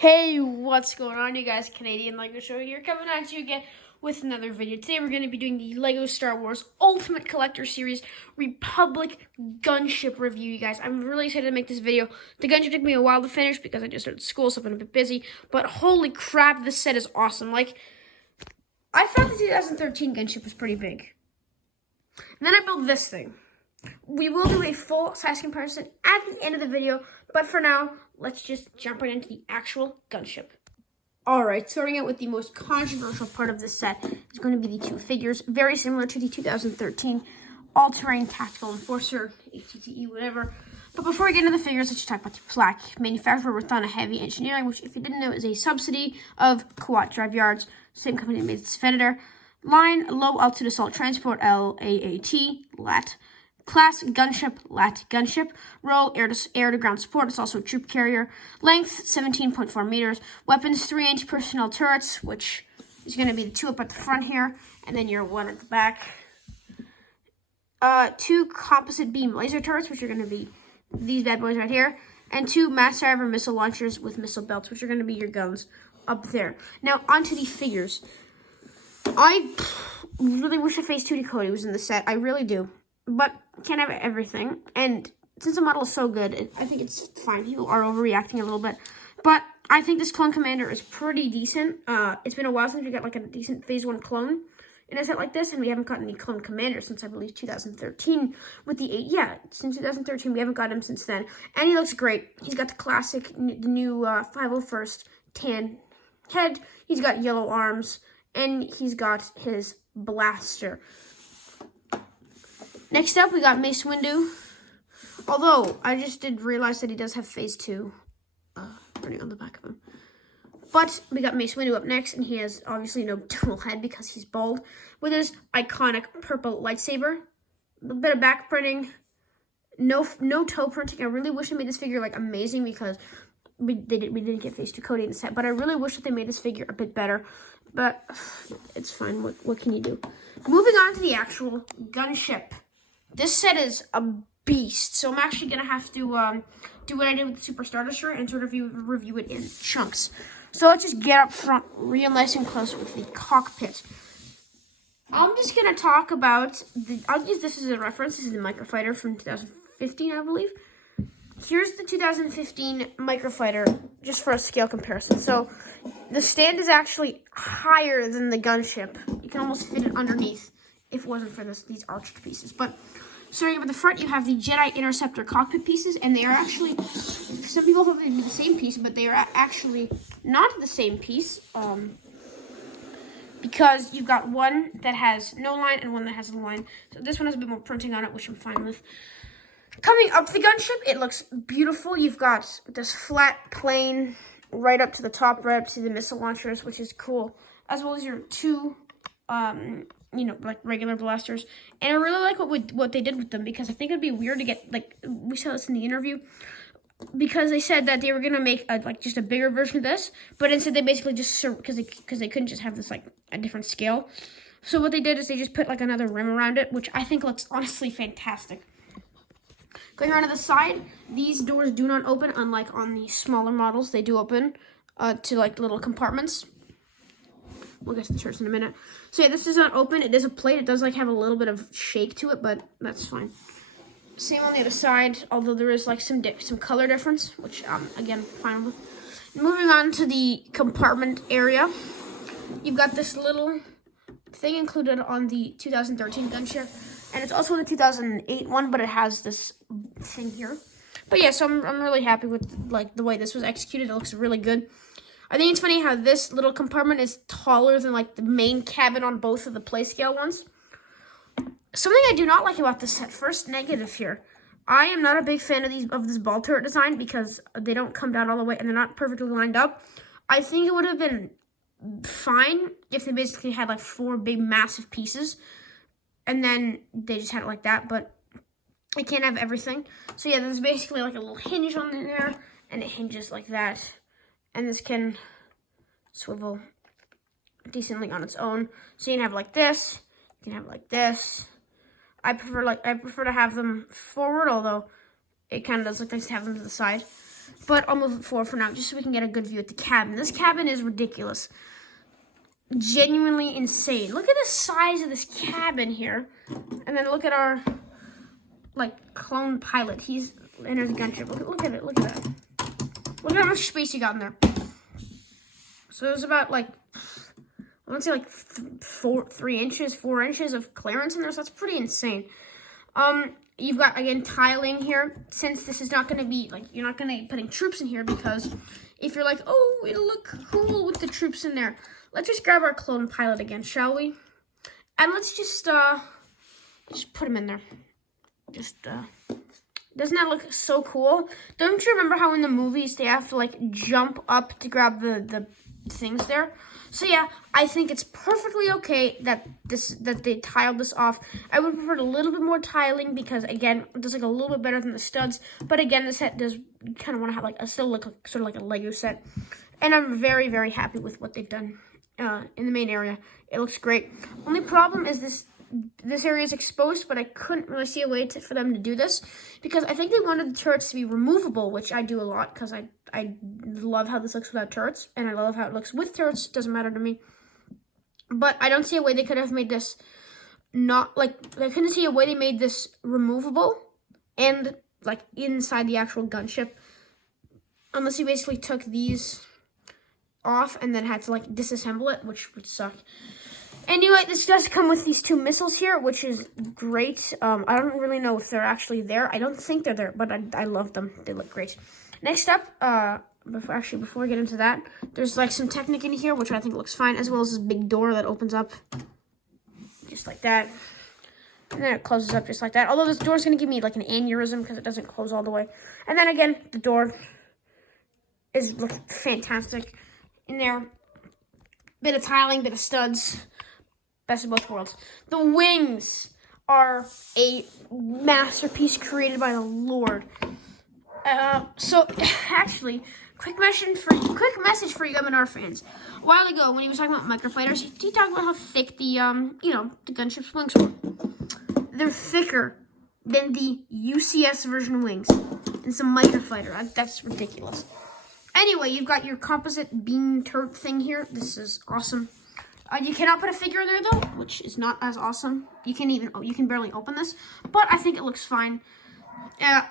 Hey, what's going on, you guys? Canadian Lego Show here, coming at you again with another video. Today we're going to be doing the Lego Star Wars Ultimate Collector Series Republic Gunship review, you guys. I'm really excited to make this video. The gunship took me a while to finish because I just started school, so I've been a bit busy. But holy crap, this set is awesome. Like, I thought the 2013 gunship was pretty big. And then I built this thing. We will do a full size comparison at the end of the video, but for now, let's just jump right into the actual gunship. Alright, starting out with the most controversial part of this set is going to be the two figures, very similar to the 2013 All-Terrain Tactical Enforcer, ATTE, whatever. But before we get into the figures, let's just talk about the plaque. Manufacturer Rathana Heavy Engineering, which, if you didn't know, is a subsidy of Kuwait Drive Yards, same company that made this Venator. Line, Low Altitude Assault Transport, LAAT, LAT. Class, Gunship, LAT Gunship. Role, air-to-ground support. It's also a troop carrier. Length, 17.4 meters. Weapons, 3 anti-personnel turrets, which is going to be the 2 up at the front here, and then your 1 at the back. 2 composite beam laser turrets, which are going to be these bad boys right here. And 2 mass driver missile launchers with missile belts, which are going to be your guns up there. Now, onto the figures. I really wish the Phase 2 Decoding was in the set. I really do. But can't have everything. And since the model is so good, I think it's fine. People are overreacting a little bit. But I think this clone commander is pretty decent. It's been a while since we got like a decent Phase 1 clone in a set like this. And we haven't gotten any clone commander since, I believe, 2013 with the 8. Yeah, since 2013. We haven't got him since then. And he looks great. He's got the classic, the new 501st tan head. He's got yellow arms. And he's got his blaster. Next up, we got Mace Windu. Although, I just did realize that he does have Phase 2 running on the back of him. But we got Mace Windu up next, and he has obviously no dual head because he's bald. With his iconic purple lightsaber. A bit of back printing. No toe printing. I really wish they made this figure like amazing because we didn't get Phase 2 Cody in the set. But I really wish that they made this figure a bit better. But it's fine. What can you do? Moving on to the actual gunship. This set is a beast, so I'm actually going to have to do what I did with the Super Star Destroyer and sort of review it in chunks. So let's just get up front real nice and close with the cockpit. I'm just going to talk about, I'll use this as a reference. This is the Microfighter from 2015, I believe. Here's the 2015 Microfighter, just for a scale comparison. So the stand is actually higher than the gunship. You can almost fit it underneath if it wasn't for these arched pieces. But starting with the front, you have the Jedi Interceptor cockpit pieces, and they are actually, some people thought they'd be the same piece, but they are actually not the same piece, because you've got one that has no line and one that has a line. So this one has a bit more printing on it, which I'm fine with. Coming up the gunship, it looks beautiful. You've got this flat plane right up to the top, right up to the missile launchers, which is cool, as well as your 2 like regular blasters. And I really like what they did with them, because I think it'd be weird to get, like, we saw this in the interview, because they said that they were gonna make just a bigger version of this, but instead they basically just, because they couldn't just have this like a different scale. So what they did is they just put like another rim around it, which I think looks honestly fantastic. Going around to the side, these doors do not open, unlike on the smaller models. They do open to like little compartments. We'll get to the turrets in a minute. So yeah, this is not open. It is a plate. It does like have a little bit of shake to it, but that's fine. Same on the other side, although there is like some color difference, which again, fine with. Moving on to the compartment area, you've got this little thing included on the 2013 gunship, and it's also the 2008 one, but it has this thing here. But yeah, so I'm really happy with like the way this was executed. It looks really good. I think it's funny how this little compartment is taller than like the main cabin on both of the playscale ones. Something I do not like about this set, first negative here. I am not a big fan of this ball turret design because they don't come down all the way and they're not perfectly lined up. I think it would have been fine if they basically had like 4 big massive pieces and then they just had it like that, but I can't have everything. So yeah, there's basically like a little hinge on there and it hinges like that. And this can swivel decently on its own. So you can have it like this. You can have it like this. I prefer to have them forward, although it kind of does look nice to have them to the side. But I'll move it forward for now, just so we can get a good view at the cabin. This cabin is ridiculous. Genuinely insane. Look at the size of this cabin here. And then look at our, like, clone pilot. He's in his gunship. Look at it. Look at that. Look at how much space you got in there. So there's about, like, I want to say, like, 4 inches of clearance in there. So that's pretty insane. You've got, again, tiling here. Since this is not going to be, like, you're not going to be putting troops in here, because if you're like, oh, it'll look cool with the troops in there. Let's just grab our clone pilot again, shall we? And let's just put him in there. Doesn't that look so cool? Don't you remember how in the movies they have to, like, jump up to grab the things there? So yeah, I think it's perfectly okay that they tiled this off. I would prefer a little bit more tiling, because again, it does look a little bit better than the studs. But again, the set does kind of want to have, like, still look like, sort of like a Lego set. And I'm very, very happy with what they've done in the main area. It looks great. Only problem is this area is exposed, but I couldn't really see a way for them to do this, because I think they wanted the turrets to be removable, which I do a lot, because I love how this looks without turrets, and I love how it looks with turrets. It doesn't matter to me. But I don't see a way they could have made this not, like, I couldn't see a way they made this removable and, like, inside the actual gunship, unless you basically took these off and then had to, like, disassemble it, which would suck. Anyway, this does come with these 2 missiles here, which is great. I don't really know if they're actually there. I don't think they're there, but I love them. They look great. Next up, before we get into that, there's, like, some Technic in here, which I think looks fine, as well as this big door that opens up just like that. And then it closes up just like that. Although this door is going to give me, like, an aneurysm because it doesn't close all the way. And then again, the door looks fantastic in there. Bit of tiling, bit of studs. Best of both worlds. The wings are a masterpiece created by the Lord. So actually, quick message for you MNR fans. A while ago, when he was talking about microfighters, he talked about how thick the the gunship's wings were. They're thicker than the UCS version wings and some microfighter. That's ridiculous. Anyway, you've got your composite beam turret thing here. This is awesome. You cannot put a figure in there though, which is not as awesome. You can barely open this, but I think it looks fine.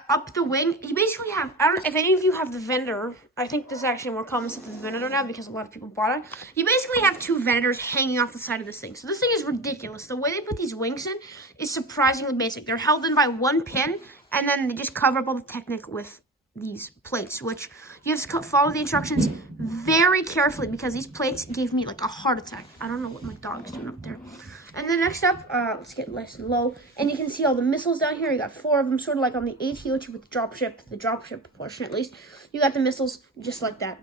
Up the wing, you basically have, I don't know if any of you have the Venator. I think this is actually a more common set than the Venator now, because a lot of people bought it. You basically have 2 Venators hanging off the side of this thing. So this thing is ridiculous. The way they put these wings in is surprisingly basic. They're held in by 1 pin, and then they just cover up all the Technic with these plates, which you have to follow the instructions very carefully, because these plates gave me, like, a heart attack. I don't know what my dog's doing up there. And then next up, let's get nice and low. And you can see all the missiles down here. You got 4 of them, sort of like on the ATOT with the dropship portion at least. You got the missiles just like that.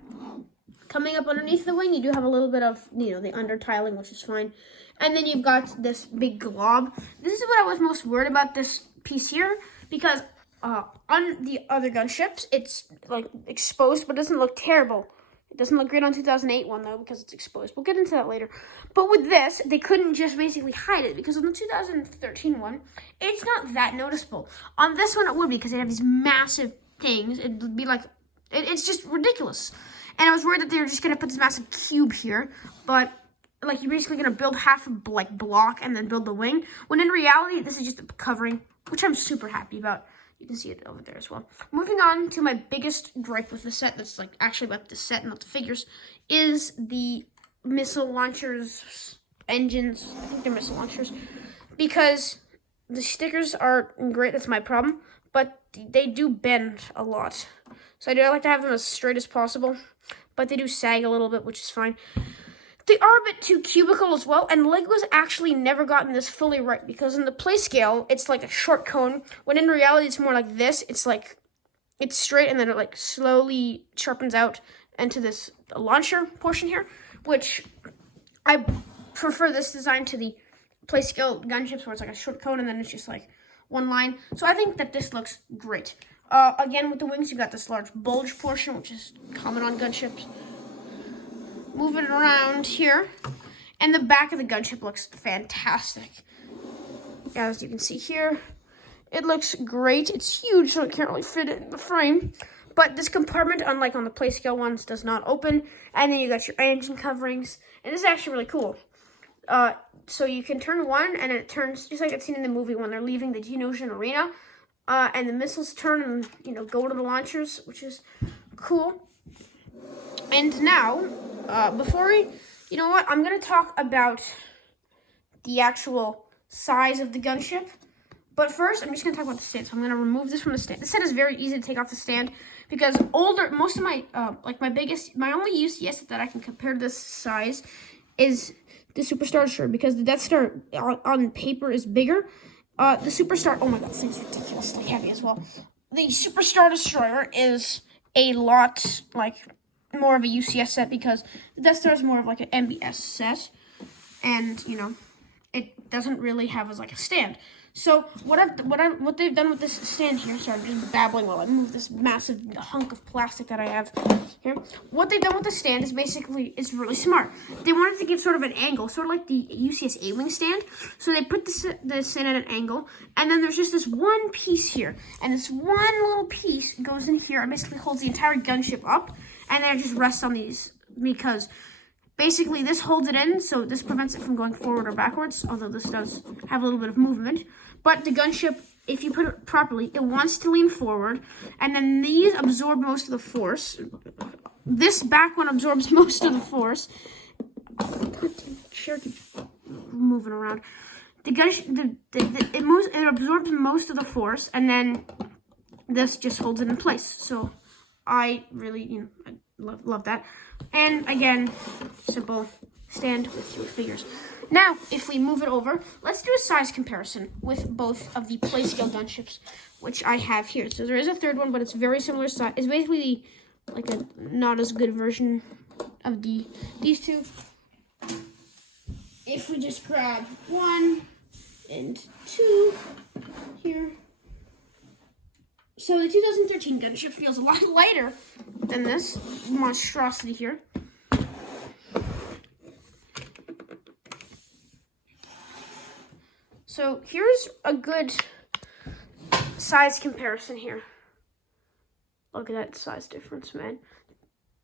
Coming up underneath the wing, you do have a little bit of, the under tiling, which is fine. And then you've got this big glob. This is what I was most worried about this piece here, because on the other gunships, it's, like, exposed, but it doesn't look terrible. It doesn't look great on 2008 one, though, because it's exposed. We'll get into that later. But with this, they couldn't just basically hide it, because on the 2013 one, it's not that noticeable. On this one, it would be, because they have these massive things. It would be like, it's just ridiculous. And I was worried that they were just going to put this massive cube here, but, like, you're basically going to build half a, like, block and then build the wing, when in reality, this is just a covering, which I'm super happy about. You can see it over there as well. Moving on to my biggest gripe with the set, that's, like, actually about the set, not the figures, is the missile launchers, engines. I think they're missile launchers, because the stickers are great. That's my problem, but they do bend a lot. So I do like to have them as straight as possible, but they do sag a little bit, which is fine. They are a bit too cubical as well, and Lego's actually never gotten this fully right, because in the play scale, it's like a short cone, when in reality, it's more like this. It's like, it's straight, and then it, like, slowly sharpens out into this launcher portion here, which I prefer this design to the play scale gunships, where it's like a short cone, and then it's just, like, 1 line. So I think that this looks great. Again, with the wings, you've got this large bulge portion, which is common on gunships. Move it around here, and the back of the gunship looks fantastic. As you can see here, it looks great. It's huge, so it can't really fit it in the frame, But this compartment, unlike on the Playscale ones, does not open. And then you got your engine coverings. And this is actually really cool. So you can turn one, and it turns just like it's seen in the movie when they're leaving the Geonosian arena. And the missiles turn and, go to the launchers, which is cool. And now, before we, I'm going to talk about the actual size of the gunship. But first, I'm just going to talk about the stand. So I'm going to remove this from the stand. This stand is very easy to take off the stand because most of my, my only UCS that I can compare to this size is the Superstar Destroyer, because the Death Star on paper is bigger. The Superstar, oh my god, this thing's ridiculously heavy as well. The Superstar Destroyer is a lot, more of a UCS set because the Death Star is more of an MBS set. And, it doesn't really have as a stand. So what they've done with this stand here, sorry, I'm just babbling while I move this massive hunk of plastic that I have here. What they've done with the stand is basically, it's really smart. They wanted to give sort of an angle, sort of like the UCS A-Wing stand. So they put the stand at an angle, and then there's just this one piece here. And this one little piece goes in here and basically holds the entire gunship up, and then it just rests on these because basically this holds it in, so this prevents it from going forward or backwards, although this does have a little bit of movement. But the gunship, if you put it properly, it wants to lean forward, and then these absorb most of the force. This back one absorbs most of the force. Chair keeps moving around. The gunship, it absorbs most of the force, and then this just holds it in place. So I really, I love that. And again, simple stand with your figures. Now, if we move it over, let's do a size comparison with both of the Playscale gunships, which I have here. So there is a third one, but it's very similar size. It's basically like a not as good version of these two. If we just grab 1 and 2 here. So the 2013 gunship feels a lot lighter than this monstrosity here. So here's a good size comparison here. Look at that size difference, man.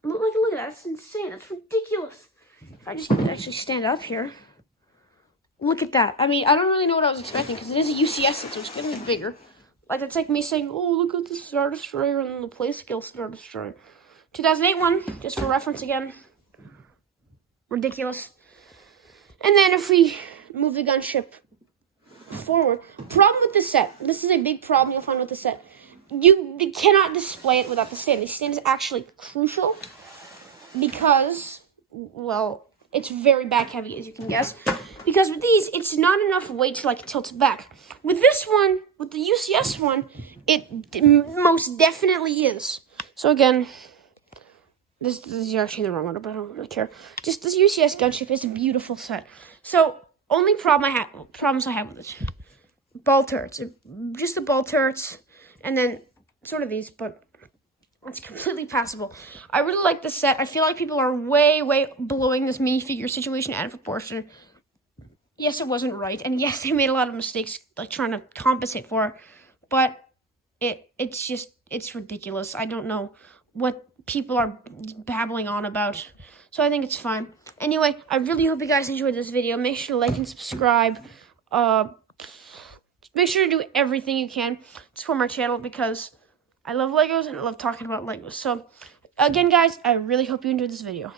Look at that. That's insane. That's ridiculous. If I just actually stand up here. Look at that. I mean, I don't really know what I was expecting because it is a UCS, so it's going to be bigger. That's like me saying, oh, look at the Star Destroyer and the Playscale Star Destroyer. 2008 one, just for reference again. Ridiculous. And then if we move the gunship forward, problem with the set. This is a big problem you'll find with the set. You cannot display it without the stand. The stand is actually crucial because, well, it's very back heavy, as you can guess. Because with these, it's not enough weight to tilt back. With this one, with the UCS one, it most definitely is. So again, this is actually in the wrong order, but I don't really care. Just this UCS gunship is a beautiful set. So only problems I have with it, ball turrets, just the ball turrets, and then sort of these, but it's completely passable. I really like this set. I feel like people are way blowing this minifigure situation out of proportion. Yes, it wasn't right, and yes, they made a lot of mistakes, trying to compensate for it, but it's ridiculous. I don't know what people are babbling on about, so I think it's fine. Anyway, I really hope you guys enjoyed this video. Make sure to like and subscribe. Make sure to do everything you can to support my channel because I love Legos and I love talking about Legos. So, again, guys, I really hope you enjoyed this video.